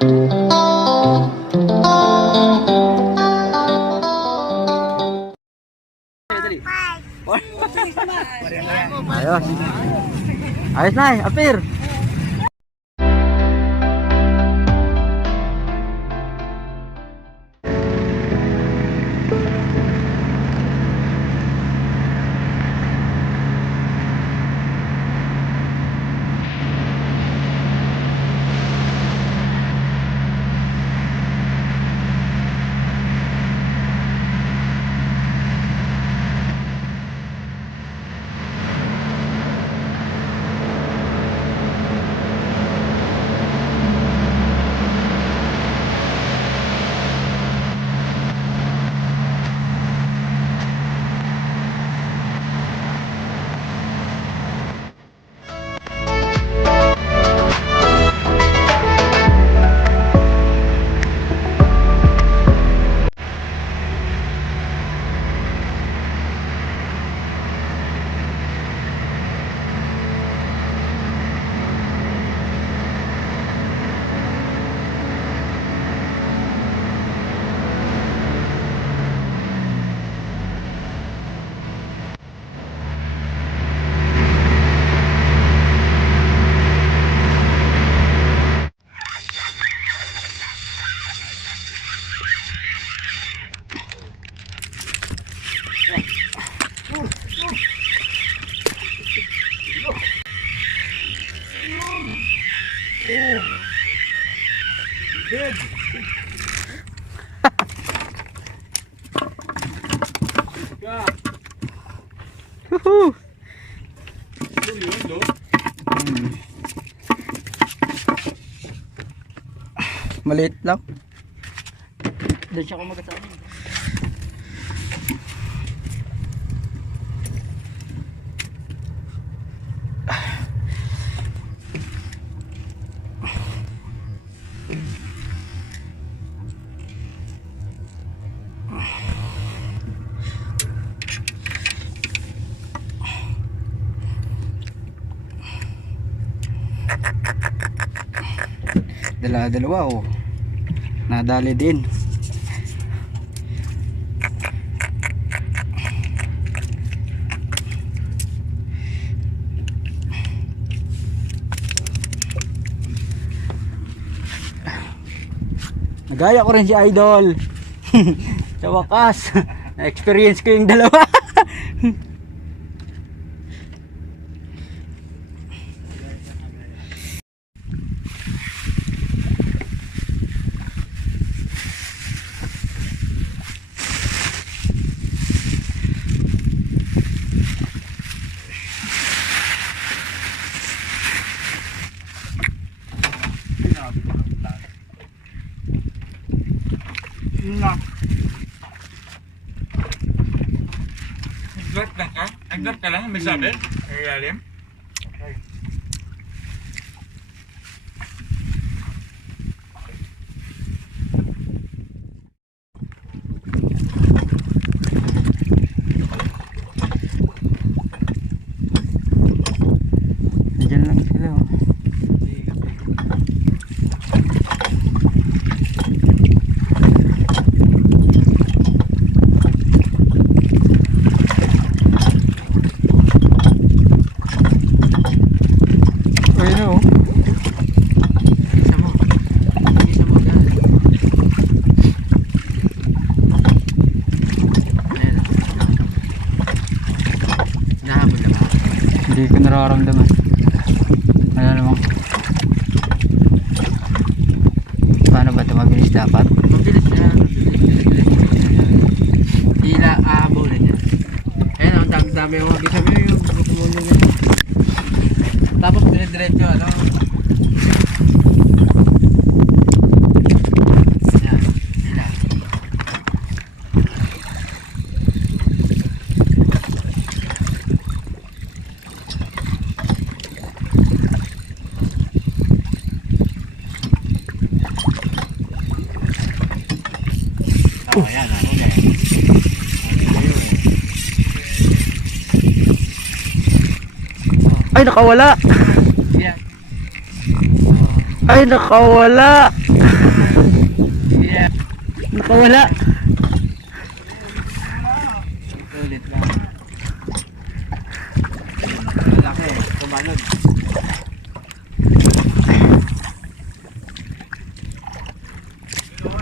Ayos. Ayos na eh, apir. Woohoo! Maliit lang. Doon siya kumagat sa amin. Dalawa oh. Nadali din. Nagaya ko rin si Idol. Sa wakas, na-experience ko yung dalawa. Agad ka lang, may sabi? Ay, lalim? Diyan lang sila oh. Hindi ko nararamdaman. Ano naman? Paano ba ito? Mabilis dapat? Mabilis yan, mabilis. Hila, ahabulin yan. Ayan, ang dami-dami yung mag-isa mo yung kumulong yan. Tapos dire-diretso, ano? Yan, hila. Ayan, ano na. Ay, nakawala. Yan. Ay, nakawala. Yeah. Nakawala. Ulit lang. Malaki. Tumalon.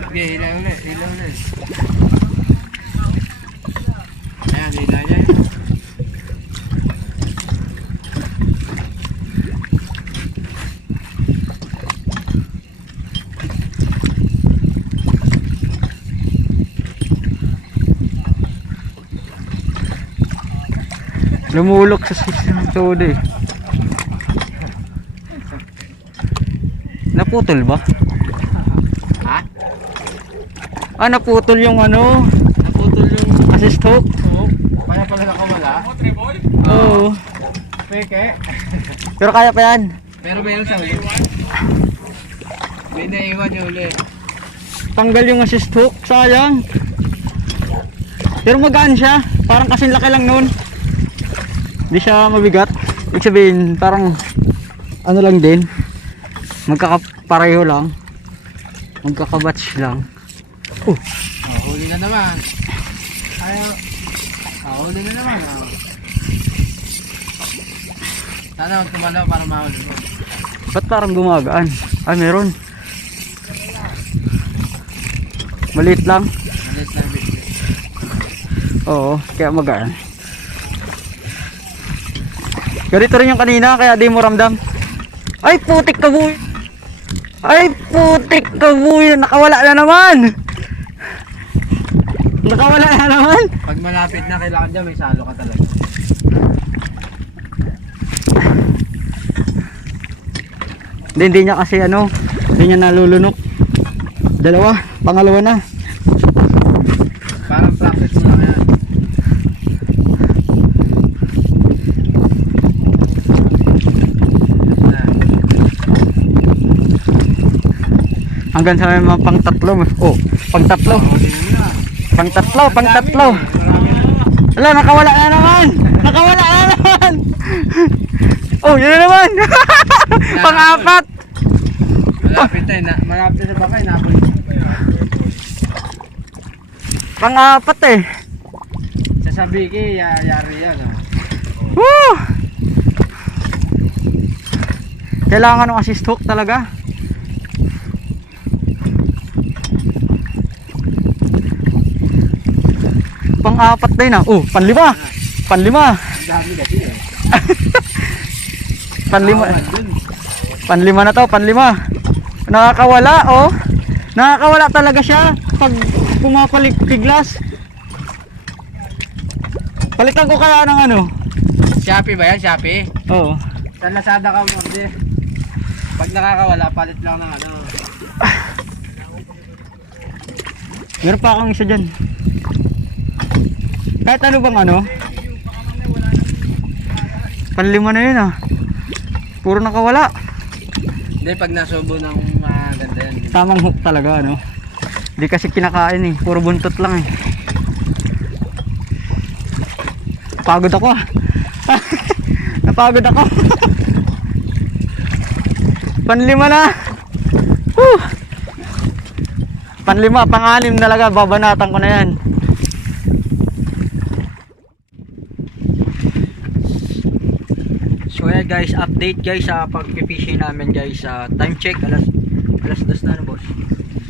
Okay, ilaw ulit. Ilaw ulit. Ayan, ilaw niya. Lumulok sa soda eh. Naputol ba? Ha? Ah, naputol yung ano, Naputol yung assist hook. hook. Kaya pala nakawala. Treboy? Oo. Peke. Pero kaya pa yan. Pero mayroon sa ulit. May naiwan yung ulit. Tanggal yung assist hook, sayang. Pero magaan siya. Parang kasing laki lang nun. Hindi siya mabigat. Ibig sabihin, parang ano lang din. Magkakapareho lang. Magkakabatch lang. Oh, huli na naman. Ayaw. Huli na naman. Sana huwag tumalaw para mahuli mo. Ba't parang gumagaan? Ah, meron. Maliit lang. Ulit na bit. Oo, kaya magaan. Ganito rin yung kanina, kaya di mo ramdam. Ay, putik ka buhay! Ay, putik ka buhay! Nakawala na naman! Nakawala na naman! Pag malapit na kailangan dyan, may salo ka talaga. Hindi niya kasi ano, hindi niya nalulunok. Pangalawa na. Parang practice mo lang yan. Hanggang sa may mga pang tatlo. Oh, pang tatlo. Huli mo na. Pang tatlo, pang tatlo. Marami na. Wala, nakawala na naman. Nakawala na naman. Oh, yun na naman. Pang-apat. Malapit na. Malapit na baka. Inapon. Pang-apat eh. Sasabi ki, yari yan. Woo! Kailangan ng assist hook talaga. Pang-apat na yun ah. Oh, panlima. Panlima. Ang dami kasi eh. Panlima. Awan dun. Panlima na to, panlima. Nakakawala oh. Nakakawala talaga siya pag pumapaliglas. Palitan ko kaya ng ano? Shopee ba yan? Shopee? Oo. Sa Lazada ka mo. Pag nakakawala, palit lang ng ano. Meron pa akong isa dyan. Kahit ano bang ano? Panlima na yun ah. Puro nakawala. Hindi, pag nasubo ng maganda yan. Tamang hook talaga ano. Hindi kasi kinakain eh. Puro buntot lang eh. Napagod ako ah. Napagod ako. Panlima na. Whew. Panlima, pang-anim talaga. Babanatan ko na yan. So yeah guys, update guys sa pag-fishing namin guys. Time check, alas 2 na boss.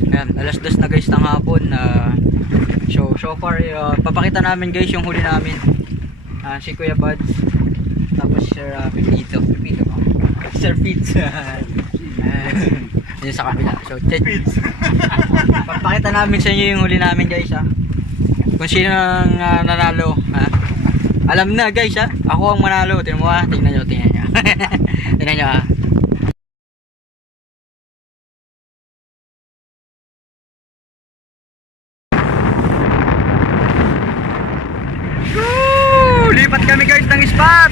Ayan, alas 2 na guys ng hapon. So far, papakita namin guys yung huli namin. Si Kuya Buds. Tapos Sir Pipito ba? Sir Fitz. Yun sa kabila. So papakita namin sa inyo yung huli namin guys kung sino ang nanalo alam na guys ako ang manalo. Tingnan mo tingnan nyo. Tingnan nyo lipat kami guys ng spot.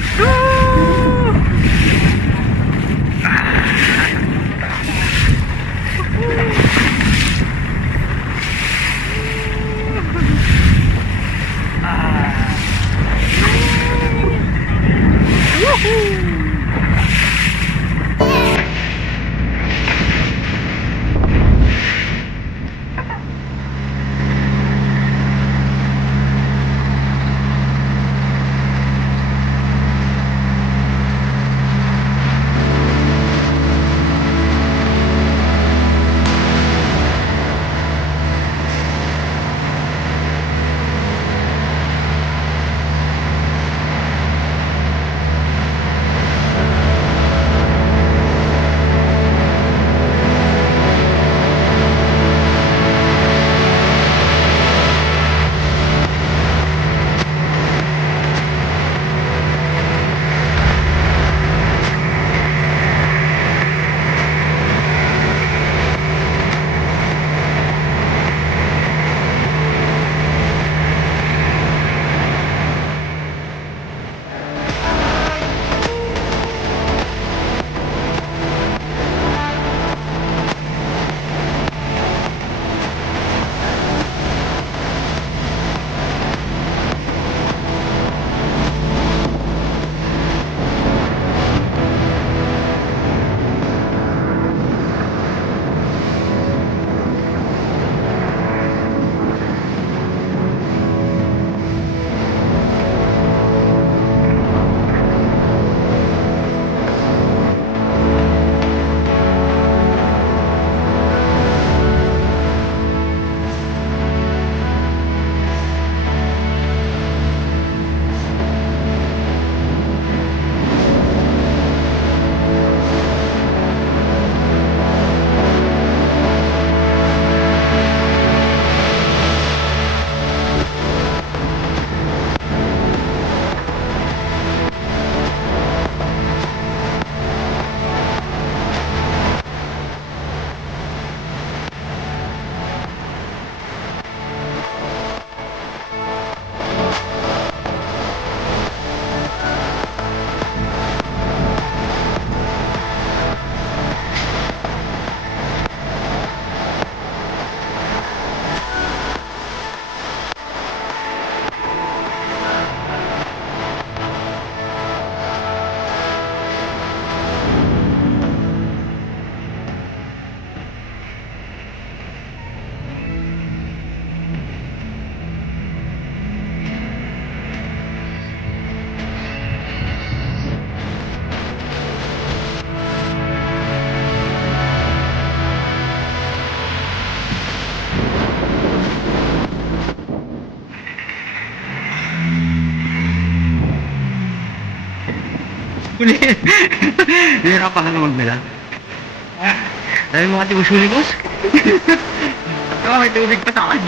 Huli. Hirap pa ka magbilang. Dami mga tibos huli, boss. Ito, may tubig pa sa akin.